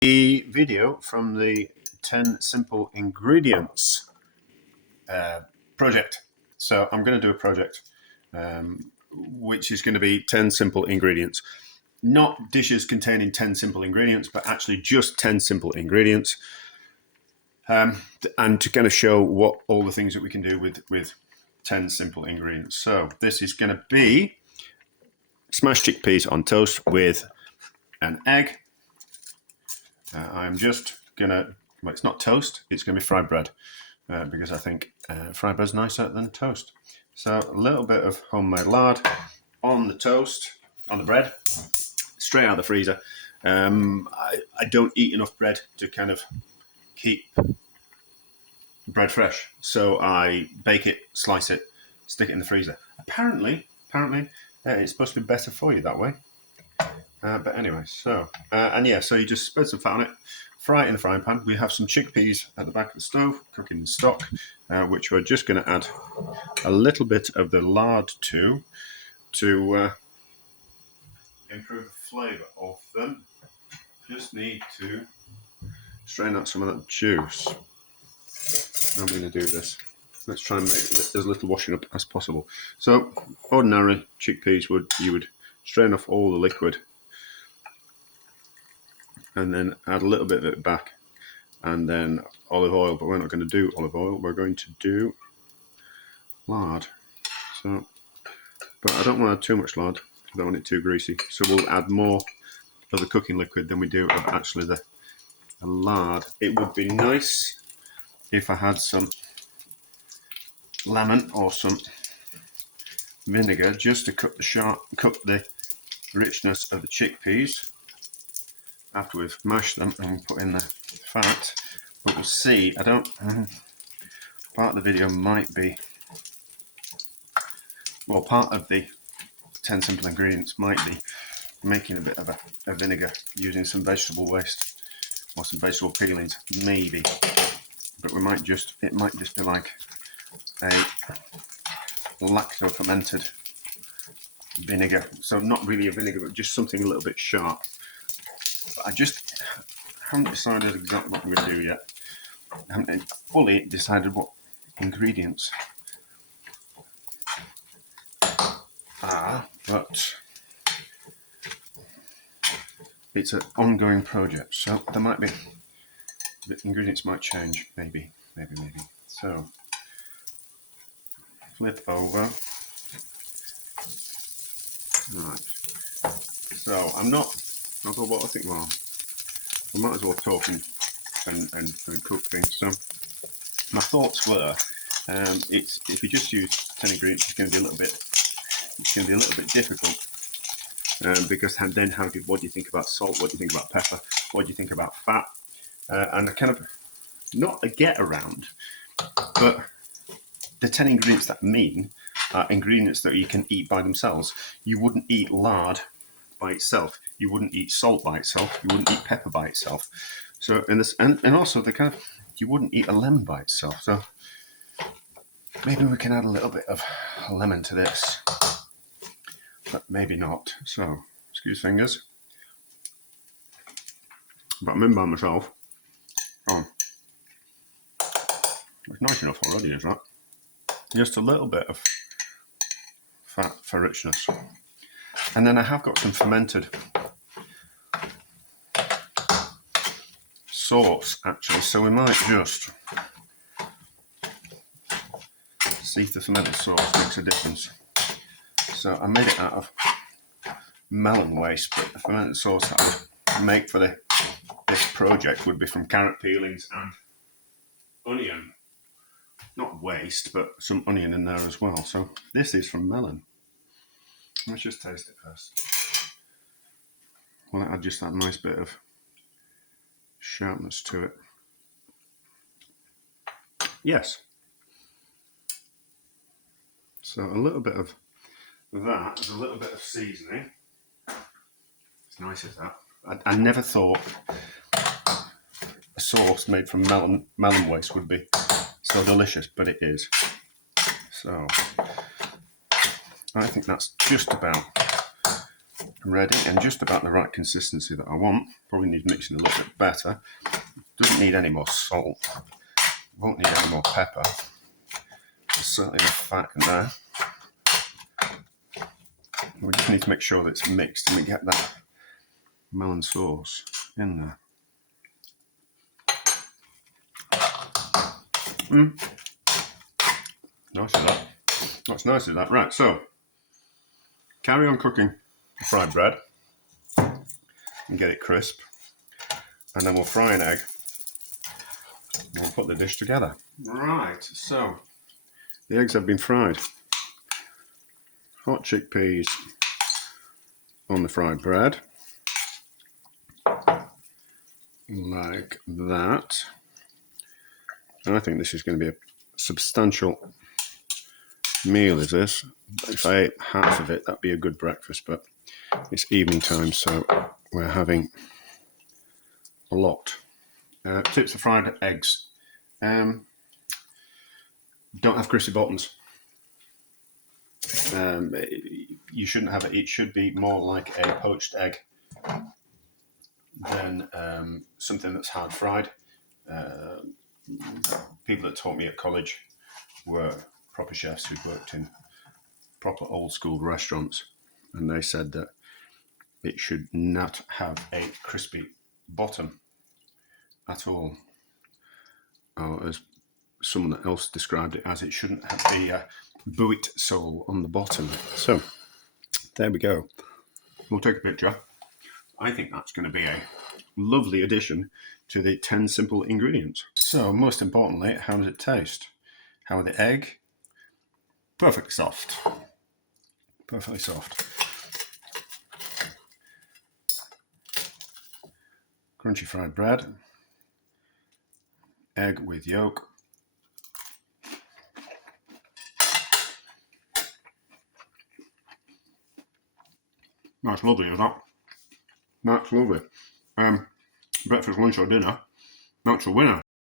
The video from the 10 simple ingredients project. So I'm going to do a project which is going to be 10 simple ingredients. Not dishes containing 10 simple ingredients, but actually just 10 simple ingredients. And to kind of show what all the things that we can do with 10 simple ingredients. So this is going to be smashed chickpeas on toast with an egg. I'm just going to, well, it's not toast, it's going to be fried bread because I think fried bread's nicer than toast. So a little bit of homemade lard on the toast, on the bread, straight out of the freezer. I don't eat enough bread to kind of keep bread fresh, so I bake it, slice it, stick it in the freezer. Apparently, it's supposed to be better for you that way. But anyway, so so you just spread some fat on it, fry it in the frying pan. We have some chickpeas at the back of the stove cooking in stock, which we're just going to add a little bit of the lard to improve the flavour of them. Just need to strain out some of that juice. I'm going to do this. Let's try and make as little washing up as possible. So, ordinary chickpeas you would strain off all the liquid and then add a little bit of it back, and then olive oil. But we're not going to do olive oil. We're going to do lard. So, but I don't want to add too much lard. I don't want it too greasy. So we'll add more of the cooking liquid than we do of actually the lard. It would be nice if I had some lemon or some vinegar just to cut the richness of the chickpeas after we've mashed them and put in the fat. But we'll see. I don't. Part of the video might be, well, part of the 10 simple ingredients might be making a bit of a vinegar using some vegetable waste or some vegetable peelings, maybe. But it might just be like a lacto-fermented vinegar. So not really a vinegar, but just something a little bit sharp. But I just haven't decided exactly what I'm going to do yet. I haven't fully decided what ingredients are, but it's an ongoing project, so there might be, the ingredients might change, maybe. So, flip over. Right. So I'm not. Although what I think, well, we might as well talk and cook things. So my thoughts were, if you just use 10 ingredients, it's going to be a little bit difficult. Because then what do you think about salt? What do you think about pepper? What do you think about fat? And a kind of, not a get around, but the 10 ingredients that mean are ingredients that you can eat by themselves. You wouldn't eat lard by itself. You wouldn't eat salt by itself. You wouldn't eat pepper by itself. So in this, and also the kind of, you wouldn't eat a lemon by itself. So maybe we can add a little bit of lemon to this, but maybe not. So excuse fingers. But I'm in by myself. Oh, it's nice enough already, is that? Just a little bit of fat for richness. And then I have got some fermented sauce, actually, so we might just see if the fermented sauce makes a difference. So I made it out of melon waste, but the fermented sauce that I would make for this project would be from carrot peelings and onion. Not waste, but some onion in there as well. So this is from melon. Let's just taste it first. Well, it add just that nice bit of sharpness to it. Yes. So a little bit of that, a little bit of seasoning. It's nice as that. I never thought a sauce made from melon waste would be so delicious, but it is. So I think that's just about ready and just about the right consistency that I want. Probably need mixing a little bit better. Doesn't need any more salt. Won't need any more pepper. There's certainly enough fat in there. We just need to make sure that it's mixed and we get that melon sauce in there. Nice as that. That's nice as that. Right, so carry on cooking the fried bread and get it crisp. And then we'll fry an egg and we'll put the dish together. Right, so the eggs have been fried. Hot chickpeas on the fried bread. Like that. And I think this is going to be a substantial meal, is this? If I ate half of it, that'd be a good breakfast, but it's evening time, so we're having a lot. Tips for fried eggs. Don't have crispy bottoms. You shouldn't have it. It should be more like a poached egg than something that's hard fried. People that taught me at college were proper chefs who'd worked in proper old school restaurants, and they said that it should not have a crispy bottom at all. Or as someone else described it, as it shouldn't have a buoyed sole on the bottom. So there we go. We'll take a picture. I think that's going to be a lovely addition to the 10 simple ingredients. So most importantly, how does it taste? How are the egg? Perfectly soft. Perfectly soft. Crunchy fried bread. Egg with yolk. That's lovely, isn't it? That's lovely. Breakfast, lunch or dinner. That's a winner.